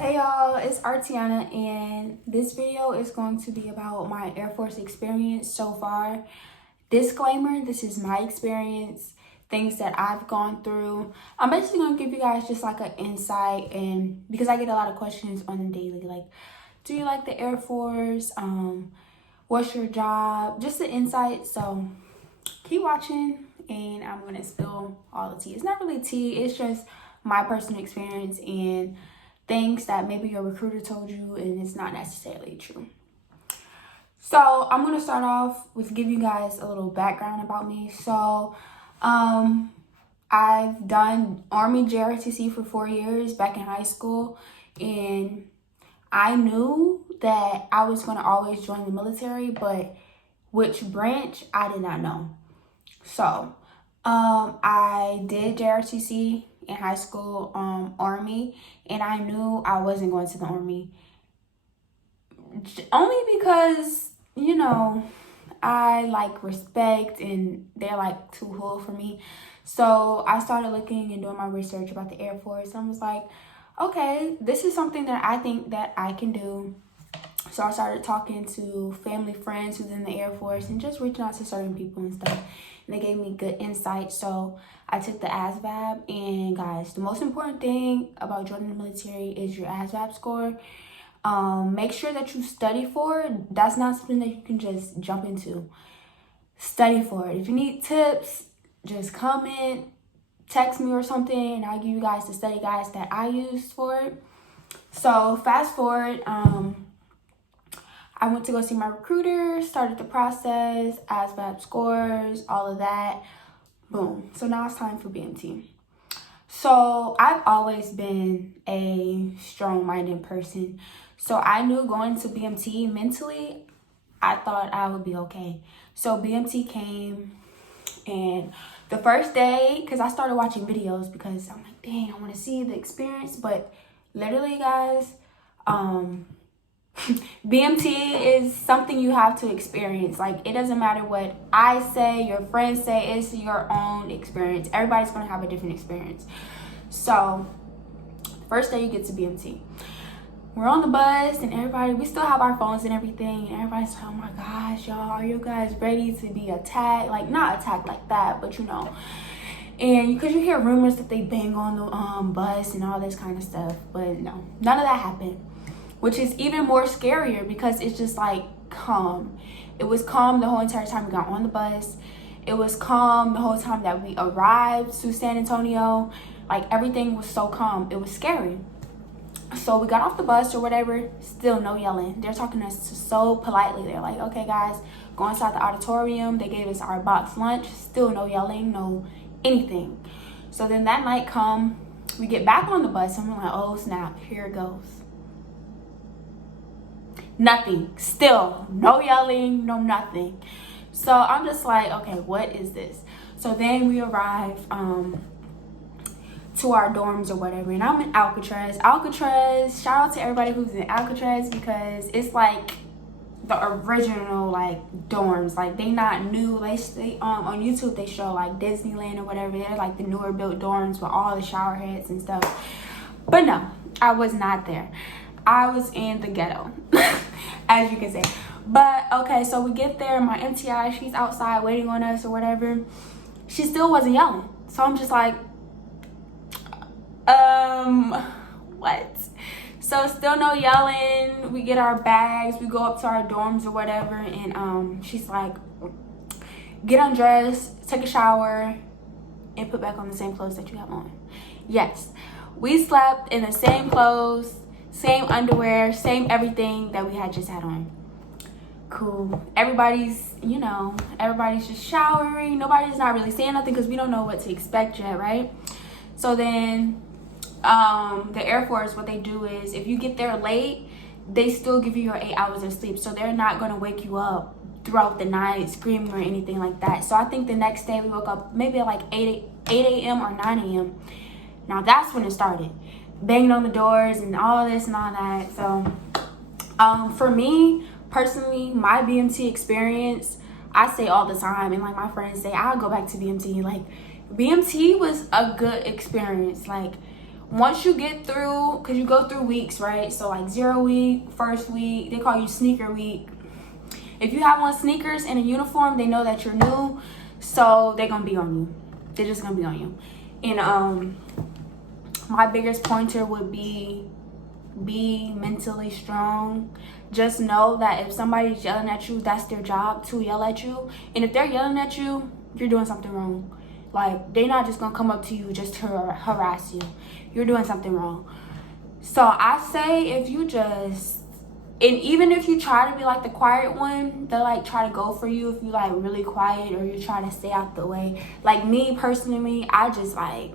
Hey y'all, it's Artiana, and this video is going to be about my Air Force experience so far. Disclaimer, this is my experience, things that I've gone through. I'm basically going to give you guys just like an insight, and because I get a lot of questions on the daily, like, do you like the Air Force? What's your job? Just the insight. So keep watching, and I'm going to spill all the tea. It's not really tea, it's just my personal experience and things that maybe your recruiter told you and it's not necessarily true. So I'm going to start off with give you guys a little background about me. So I've done Army JRTC for 4 years back in high school, and I knew that I was going to always join the military, but which branch I did not know. So I did JRTC in high school, Army, and I knew I wasn't going to the Army. Only because, you know, I like respect and they're like too hood for me. So I started looking and doing my research about the Air Force. I was like, okay, this is something that I think that I can do. So I started talking to family, friends who's in the Air Force and just reaching out to certain people and stuff. And they gave me good insight. So I took the ASVAB. And guys, the most important thing about joining the military is your ASVAB score. Make sure that you study for it. That's not something that you can just jump into. Study for it. If you need tips, just comment, text me or something, and I'll give you guys the study guides that I used for it. So fast forward, I went to go see my recruiter, started the process, ASVAB scores, all of that. Boom. So now it's time for BMT. So I've always been a strong-minded person. So I knew going to BMT mentally, I thought I would be okay. So BMT came, and the first day, because I started watching videos because I'm like, dang, I want to see the experience. But literally, guys, BMT is something you have to experience. Like, it doesn't matter what I say, your friends say, it's your own experience. Everybody's going to have a different experience. So first day you get to BMT, we're on the bus, and everybody, we still have our phones and everything, and everybody's like, oh my gosh, y'all, are you guys ready to be attacked? Like, not attacked like that, but you know. And because you hear rumors that they bang on the bus and all this kind of stuff, but no, none of that happened, which is even more scarier because it's just like calm. It was calm the whole entire time we got on the bus. It was calm the whole time that we arrived to San Antonio. Like, everything was so calm. It was scary. So we got off the bus or whatever, still no yelling. They're talking to us so politely. They're like, okay guys, go inside the auditorium. They gave us our box lunch, still no yelling, no anything. So then that night come, we get back on the bus, and we're like, oh snap, here it goes. Nothing, still no yelling, no nothing. So I'm just like, okay, what is this? So then we arrive to our dorms or whatever, and I'm in Alcatraz. Shout out to everybody who's in Alcatraz, because it's like the original like dorms. Like, they not new. They on YouTube they show like Disneyland or whatever. They're like the newer built dorms with all the shower heads and stuff. But no, I was not there. I was in the ghetto, as you can say. But okay, so we get there, my MTI, she's outside waiting on us or whatever. She still wasn't yelling. So I'm just like, what? So still no yelling. We get our bags, we go up to our dorms or whatever, and she's like, get undressed, take a shower, and put back on the same clothes that you have on. Yes, we slept in the same clothes, same underwear, same everything that we had just had on. Cool. Everybody's, you know, everybody's just showering. Nobody's not really saying nothing because we don't know what to expect yet, right? So then the Air Force, what they do is, if you get there late, they still give you your 8 hours of sleep. So they're not going to wake you up throughout the night screaming or anything like that. So I think the next day we woke up maybe at like 8 a.m. or 9 a.m. Now that's when it started. Banging on the doors and all this and all that. So for me personally, my BMT experience, I say all the time, and like my friends say, I'll go back to BMT. Like, BMT was a good experience. Like, once you get through, because you go through weeks, right? So like 0 week, first week, they call you sneaker week. If you have on sneakers and a uniform, they know that you're new, so they're gonna be on you. They're just gonna be on you. And my biggest pointer would be mentally strong. Just know that if somebody's yelling at you, that's their job to yell at you. And if they're yelling at you, you're doing something wrong. Like, they're not just gonna come up to you just to harass you. You're doing something wrong. So I say, if you just, and even if you try to be like the quiet one, they'll like try to go for you if you like really quiet or you try to stay out the way. Like me personally, I just like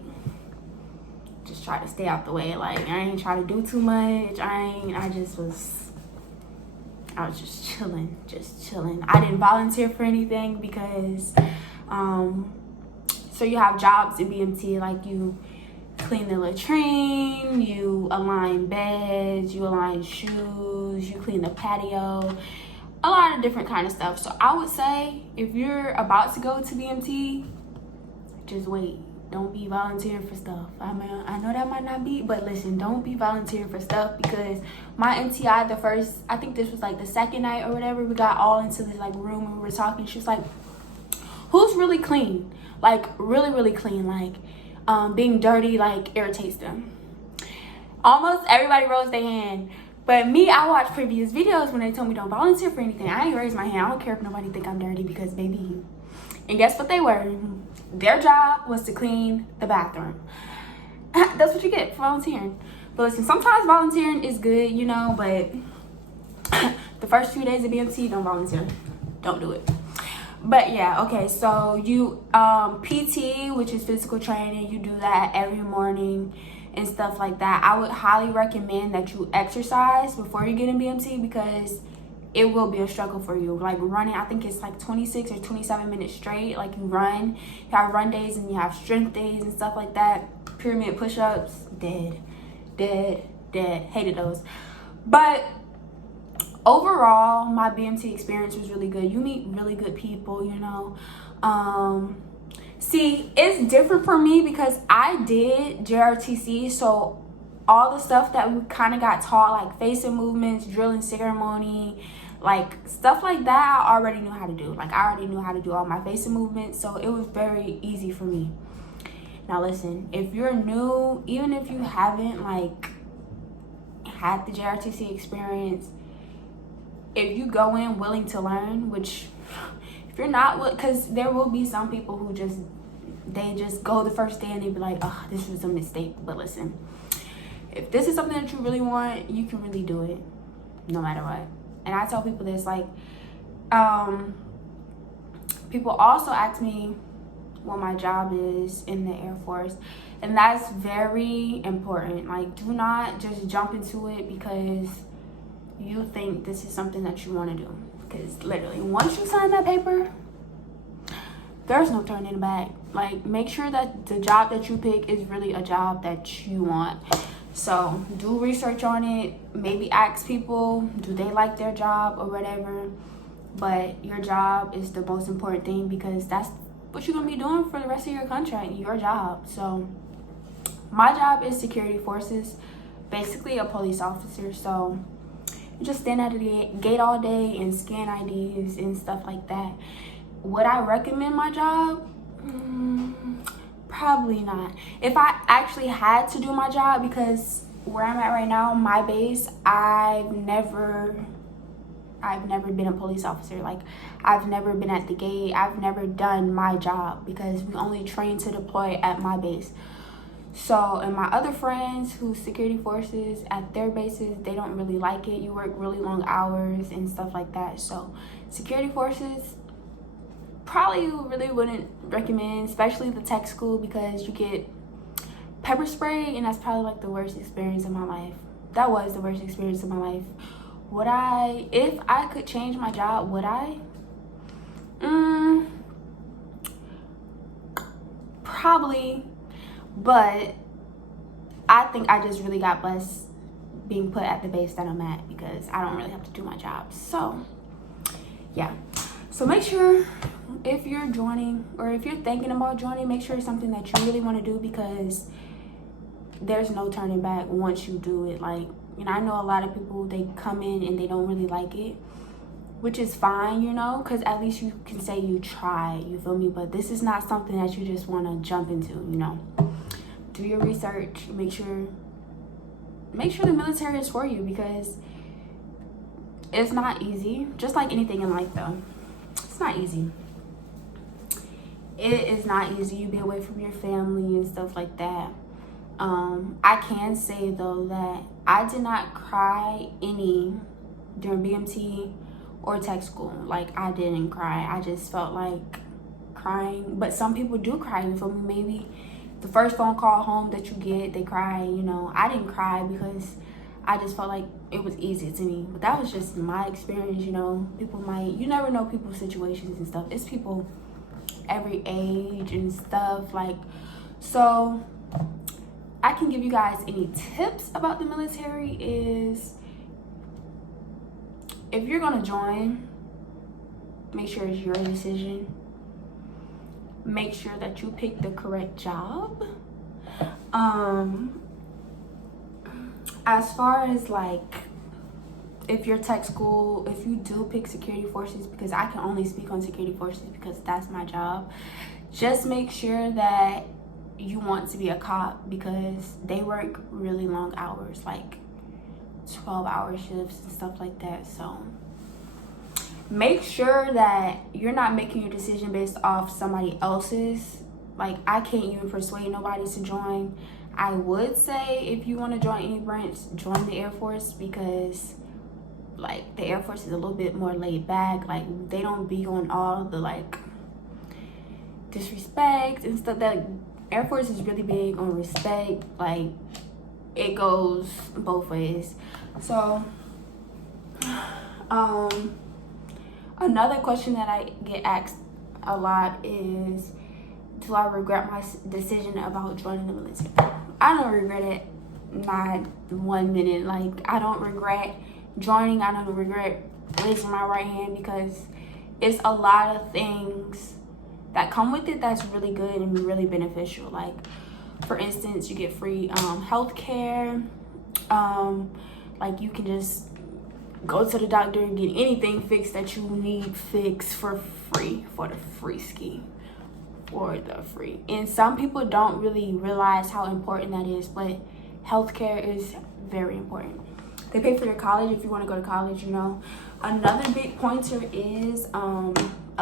try to stay out the way. Like, I ain't try to do too much. I was just chilling. I didn't volunteer for anything because so you have jobs in BMT, like you clean the latrine, you align beds, you align shoes, you clean the patio, a lot of different kind of stuff. So I would say, if you're about to go to BMT, just wait. Don't be volunteering for stuff. I mean, I know that might not be, but listen, don't be volunteering for stuff, because my MTI, the first, I think this was like the second night or whatever, we got all into this like room and we were talking. She was like, who's really clean? Like really, really clean. Like being dirty like irritates them. Almost everybody rose their hand. But me, I watched previous videos when they told me don't volunteer for anything. I ain't raised my hand. I don't care if nobody think I'm dirty, because baby. And guess what they were? Their job was to clean the bathroom. That's what you get for volunteering. But listen, sometimes volunteering is good, you know, but the first few days of BMT, don't volunteer. Don't do it. But yeah, okay, so you PT, which is physical training, you do that every morning and stuff like that. I would highly recommend that you exercise before you get in BMT, because it will be a struggle for you. Like running, I think it's like 26 or 27 minutes straight. Like you run, you have run days and you have strength days and stuff like that. Pyramid push-ups, dead. Hated those. But overall, my BMT experience was really good. You meet really good people, you know. See, it's different for me because I did JRTC, so all the stuff that we kind of got taught, like facing movements, drilling ceremony, like stuff like that, I already knew how to do. Like I already knew how to do all my facing movements, so it was very easy for me. Now listen, if you're new, even if you haven't like had the JRTC experience, if you go in willing to learn, which if you're not, because there will be some people who they just go the first day and they be like, oh, this was a mistake. But listen, if this is something that you really want, you can really do it no matter what. And I tell people this, like, people also ask me what my job is in the Air Force, and that's very important. Like, do not just jump into it because you think this is something that you want to do, because literally once you sign that paper, there's no turning back. Like, make sure that the job that you pick is really a job that you want. So do research on it. Maybe ask people, do they like their job or whatever. But your job is the most important thing, because that's what you're gonna be doing for the rest of your contract, your job. So my job is security forces, basically a police officer. So you just stand at the gate all day and scan IDs and stuff like that. Would I recommend my job? Probably not. If I actually had to do my job, because where I'm at right now, my base, I've never been a police officer. Like, I've never been at the gate. I've never done my job, because we only train to deploy at my base. So, and my other friends who security forces at their bases, they don't really like it. You work really long hours and stuff like that. So security forces, probably really wouldn't recommend, especially the tech school, because you get pepper spray, and that's probably like the worst experience of my life. That was the worst experience of my life. Would I, if I could change my job, would I? Probably, but I think I just really got blessed being put at the base that I'm at, because I don't really have to do my job. So yeah, so make sure, if you're joining or if you're thinking about joining, make sure it's something that you really want to do, because there's no turning back once you do it. Like, I know a lot of people, they come in and they don't really like it, which is fine, because at least you can say you tried, you feel me? But this is not something that you just want to jump into, Do your research. Make sure the military is for you, because it's not easy. Just like anything in life, though. It's not easy. It is not easy. You be away from your family and stuff like that. I can say, though, that I did not cry any during BMT or tech school. Like, I didn't cry. I just felt like crying. But some people do cry, you feel me? Maybe the first phone call home that you get, they cry, I didn't cry because I just felt like it was easy to me. But that was just my experience, People you never know people's situations and stuff. It's people every age and stuff, like, so I can give you guys any tips about the military is, if you're gonna join, make sure it's your decision. Make sure that you pick the correct job. As far as like, if you're tech school, if you do pick security forces, because I can only speak on security forces because that's my job, just make sure that you want to be a cop, because they work really long hours, like 12-hour shifts and stuff like that. So make sure that you're not making your decision based off somebody else's. Like, I can't even persuade nobody to join. I would say, if you want to join any branch, join the Air Force, because like, the Air Force is a little bit more laid back. Like, they don't be on all the like disrespect and stuff. That Air Force is really big on respect. Like, it goes both ways. So another question that I get asked a lot is, do I regret my decision about joining the military? I don't regret it, not 1 minute. Like, I don't regret joining. I don't regret raising my right hand, because it's a lot of things that come with it that's really good and really beneficial. Like, for instance, you get free health care. Like, you can just go to the doctor and get anything fixed that you need fixed for free, for the free ski, for the free. And some people don't really realize how important that is, but healthcare is very important. They pay for your college if you want to go to college, Another big pointer is a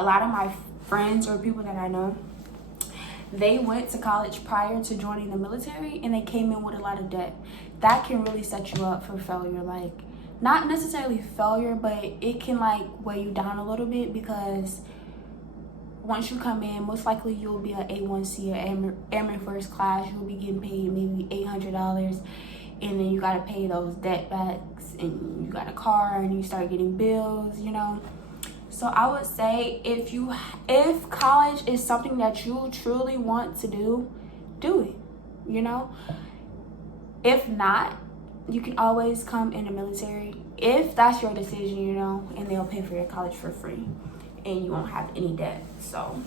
lot of my friends or people that I know, they went to college prior to joining the military, and they came in with a lot of debt. That can really set you up for failure. Like, not necessarily failure, but it can like weigh you down a little bit, because once you come in, most likely you'll be an A1C or Airman First Class. You'll be getting paid maybe $800, and then you gotta pay those debt backs, and you got a car, and you start getting bills, So I would say, if college is something that you truly want to do it, If not, you can always come in the military if that's your decision, and they'll pay for your college for free, and you won't have any debt. So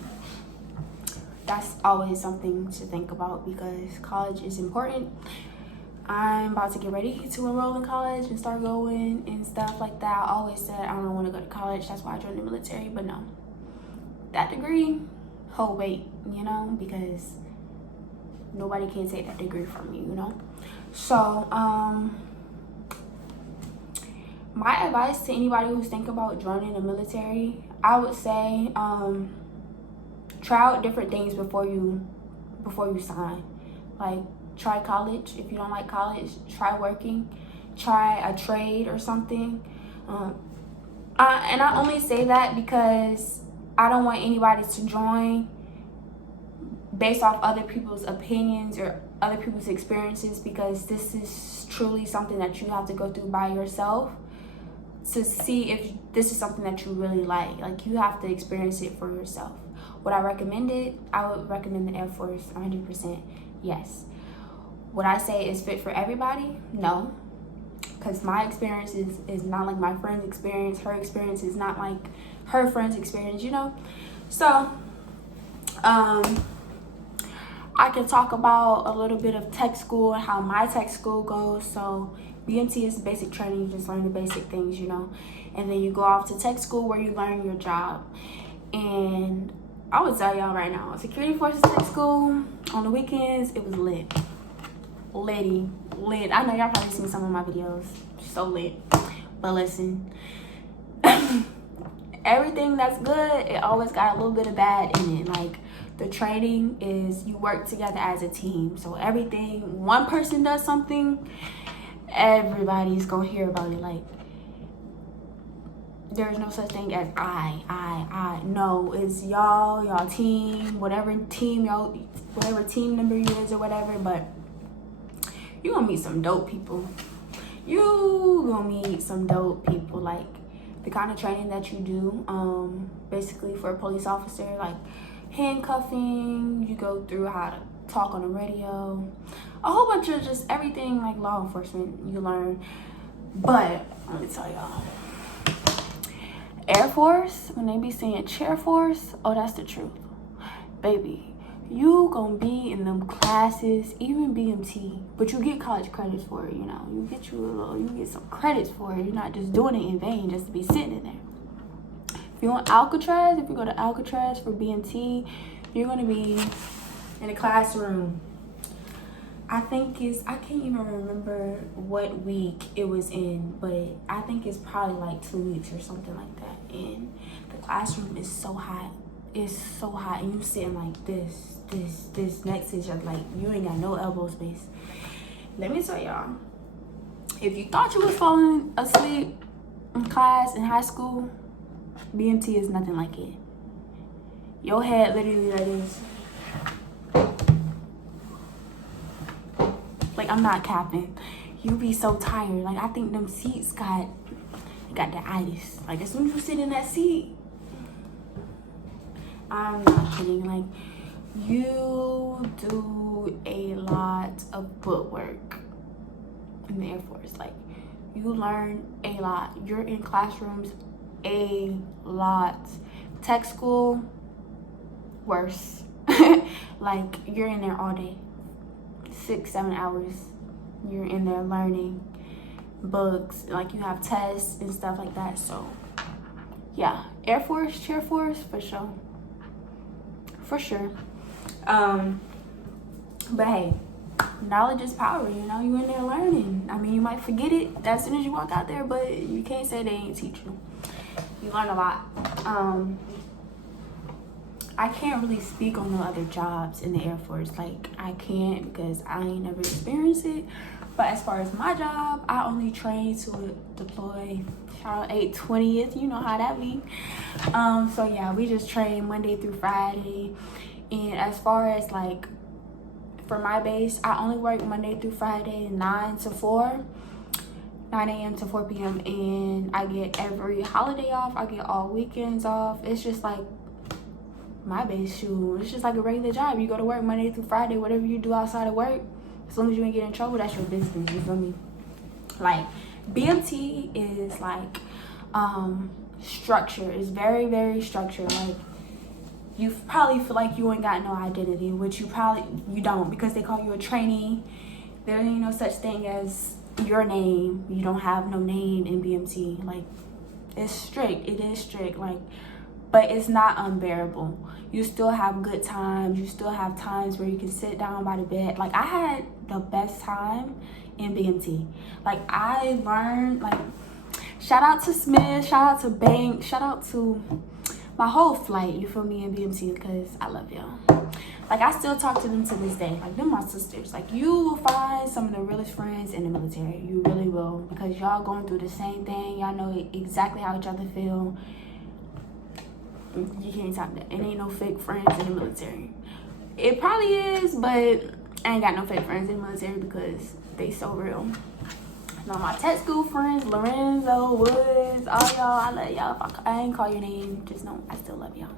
that's always something to think about, because college is important. I'm about to get ready to enroll in college and start going and stuff like that. I always said I don't want to go to college. That's why I joined the military. But no, that degree, hold weight, because nobody can take that degree from you, So, my advice to anybody who's thinking about joining the military, I would say, try out different things before you sign. Like, try college. If you don't like college, try working. Try a trade or something. And I only say that because I don't want anybody to join based off other people's opinions or other people's experiences, because this is truly something that you have to go through by yourself to see if this is something that you really like. Like, you have to experience it for yourself. Would I recommend it? I would recommend the Air Force 100%. Yes. Would I say it's fit for everybody? No. Because my experience is not like my friend's experience. Her experience is not like her friend's experience, So, I can talk about a little bit of tech school and how my tech school goes. So BMT is basic training. You just learn the basic things, you know, and then you go off to tech school where you learn your job. And I would tell y'all right now, security forces tech school on the weekends, it was lit. Lit. I know y'all probably seen some of my videos. So lit. But listen, everything that's good, it always got a little bit of bad in it. Like, the training is you work together as a team. So everything, one person does something, everybody's gonna hear about it. Like, there's no such thing as I. No, it's y'all team, whatever team member you is or whatever. But you gonna meet some dope people. Like, the kind of training that you do, basically for a police officer, like handcuffing, you go through how to talk on the radio, a whole bunch of just everything like law enforcement you learn. But let me tell y'all, Air Force, when they be saying chair force, oh, that's the truth, baby. You gonna be in them classes, even BMT, but you get college credits for it, you know. You get some credits for it. You're not just doing it in vain just to be sitting in there. If you want Alcatraz, if you go to Alcatraz for BMT, you're gonna be in a classroom. I can't even remember what week it was in, but I think it's probably like 2 weeks or something like that. And the classroom is so hot. It's so hot, and you sitting like this next to each other, like you ain't got no elbow space. Let me tell y'all, if you thought you was falling asleep in class in high school, BMT is nothing like it. Your head literally like this. Like, I'm not capping. You be so tired. Like, I think them seats got the itis. Like, as soon as you sit in that seat, I'm not kidding. Like, you do a lot of footwork in the Air Force. Like, you learn a lot. You're in classrooms a lot. Tech school, worse. Like, you're in there all day, 6-7 hours. You're in there learning books. Like, you have tests and stuff like that. So yeah, Air Force, chair force, for sure. But hey, knowledge is power, you know. You in there learning. I mean, you might forget it as soon as you walk out there, but you can't say they ain't teach you. You learn a lot. I can't really speak on no other jobs in the Air Force. Like, I can't because I ain't never experienced it. But as far as my job, I only train to deploy Charlotte 8/20th. You know how that be. So yeah, we just train Monday through Friday. And as far as like for my base, I only work Monday through Friday, 9 to 4. 9 a.m. to 4 p.m. And I get every holiday off. I get all weekends off. It's just like my base, shoot. It's just like a regular job. You go to work Monday through Friday. Whatever you do outside of work, as long as you ain't get in trouble, that's your business. You feel me? Like, BMT is like structure. It's very, very structured. Like, you probably feel like you ain't got no identity, which you don't, because they call you a trainee. There ain't no such thing as your name. You don't have no name in BMT. Like, it's strict. It is strict. Like, but it's not unbearable. You still have good times. You still have times where you can sit down by the bed. Like, I had the best time in BMT. Like, I learned, like, shout out to Smith, shout out to Bank, shout out to my whole flight, you feel me, in BMT, because I love y'all. Like, I still talk to them to this day. Like, they're my sisters. Like, you will find some of the realest friends in the military. You really will, because y'all going through the same thing. Y'all know exactly how each other feel. You can't talk that. It ain't no fake friends in the military. It probably is, but I ain't got no fake friends in the military because they so real. Now, my tech school friends, Lorenzo, Woods, all y'all, I love y'all. If I ain't call your name, just know I still love y'all.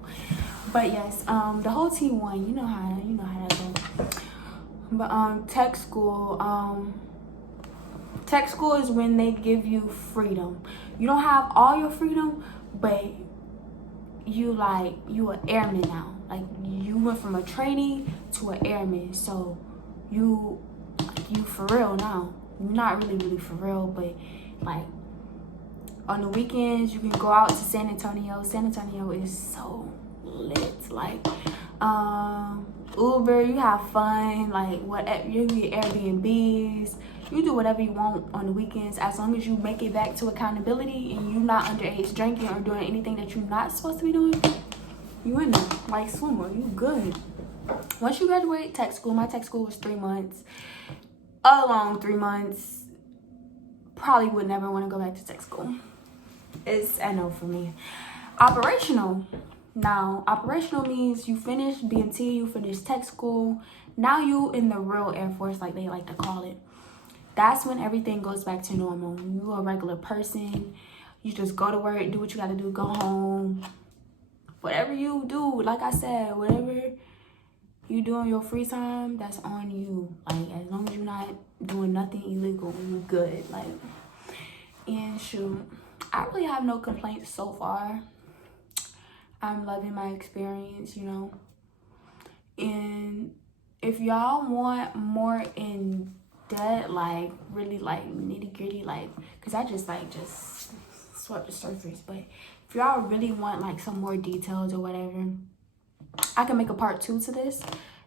But yes, the whole T1, you know how that goes. But tech school is when they give you freedom. You don't have all your freedom, but you an airman now. Like, you went from a trainee to an airman. So you for real now. You're not really for real, but like on the weekends you can go out to San Antonio. San Antonio is so lit. Like, Uber, you have fun, like whatever, you get Airbnbs, you do whatever you want on the weekends, as long as you make it back to accountability and you're not underage drinking or doing anything that you're not supposed to be doing. You in there like swimmer, you good. Once you graduate tech school, my tech school was 3 months, a long 3 months. Probably would never want to go back to tech school. It's a no for me. Operational. Now, operational means you finish BMT, you finish tech school. Now you in the real Air Force, like they like to call it. That's when everything goes back to normal. You a regular person. You just go to work, do what you got to do, go home. Whatever you do, like I said, whatever you do in your free time, that's on you. Like, as long as you're not doing nothing illegal, you good. Like, and shoot, I really have no complaints so far. I'm loving my experience, you know. And if y'all want more in depth, like really like nitty gritty, like, cause I just swept the surface. But if y'all really want like some more details or whatever, I can make a part 2 to this,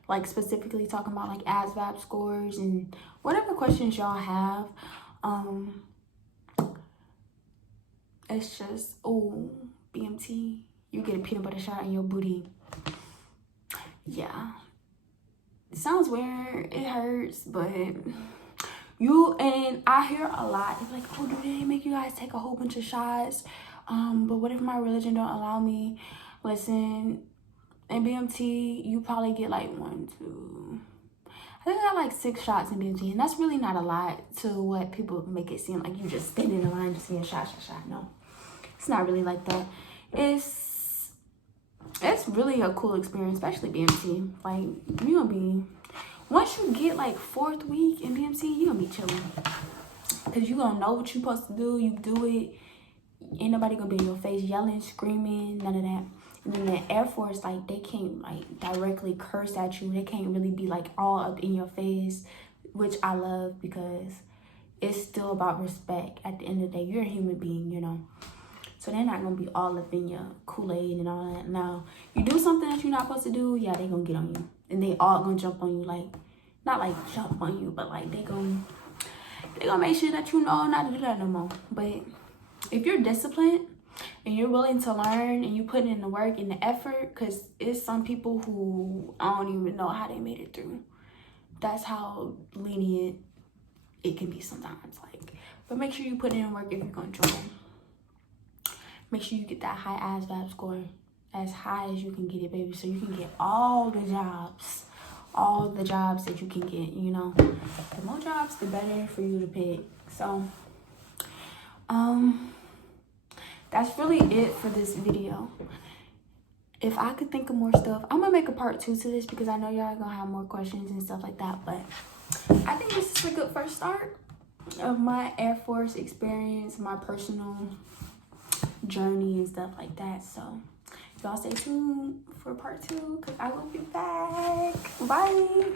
like specifically talking about like ASVAB scores and whatever questions y'all have. It's just, oh, BMT, you get a peanut butter shot in your booty. Yeah, it sounds weird, it hurts, but and I hear a lot, it's like, oh, do they make you guys take a whole bunch of shots? But what if my religion don't allow me? Listen, in BMT, you probably get like 1, 2, I think I got like 6 shots in BMT, and that's really not a lot to what people make it seem like. You just stand in the line just seeing shot. No, it's not really like that. It's really a cool experience, especially BMT. Like, you gonna be, once you get like 4th week in BMT, you gonna be chilling, because you gonna know what you supposed to do. You do it, ain't nobody gonna be in your face yelling, screaming, none of that. And then the Air Force, like, they can't like directly curse at you. They can't really be like all up in your face, which I love, because it's still about respect. At the end of the day, you're a human being, you know. So they're not gonna be all up in your Kool-Aid and all that. Now, you do something that you're not supposed to do, yeah, they gonna get on you. And they all gonna jump on you, like, not like jump on you, but like they gonna make sure that you know not to do that no more. But if you're disciplined and you're willing to learn and you put in the work and the effort, because it's some people who I don't even know how they made it through. That's how lenient it can be sometimes. Like, but make sure you put in work if you're gonna join. Make sure you get that high ASVAB score, as high as you can get it, baby, so you can get all the jobs that you can get, you know. The more jobs, the better for you to pick. So, that's really it for this video. If I could think of more stuff, I'm gonna make a part 2 to this, because I know y'all gonna have more questions and stuff like that. But I think this is a good first start of my Air Force experience, my personal journey and stuff like that. So y'all stay tuned for part 2, because I will be back. Bye.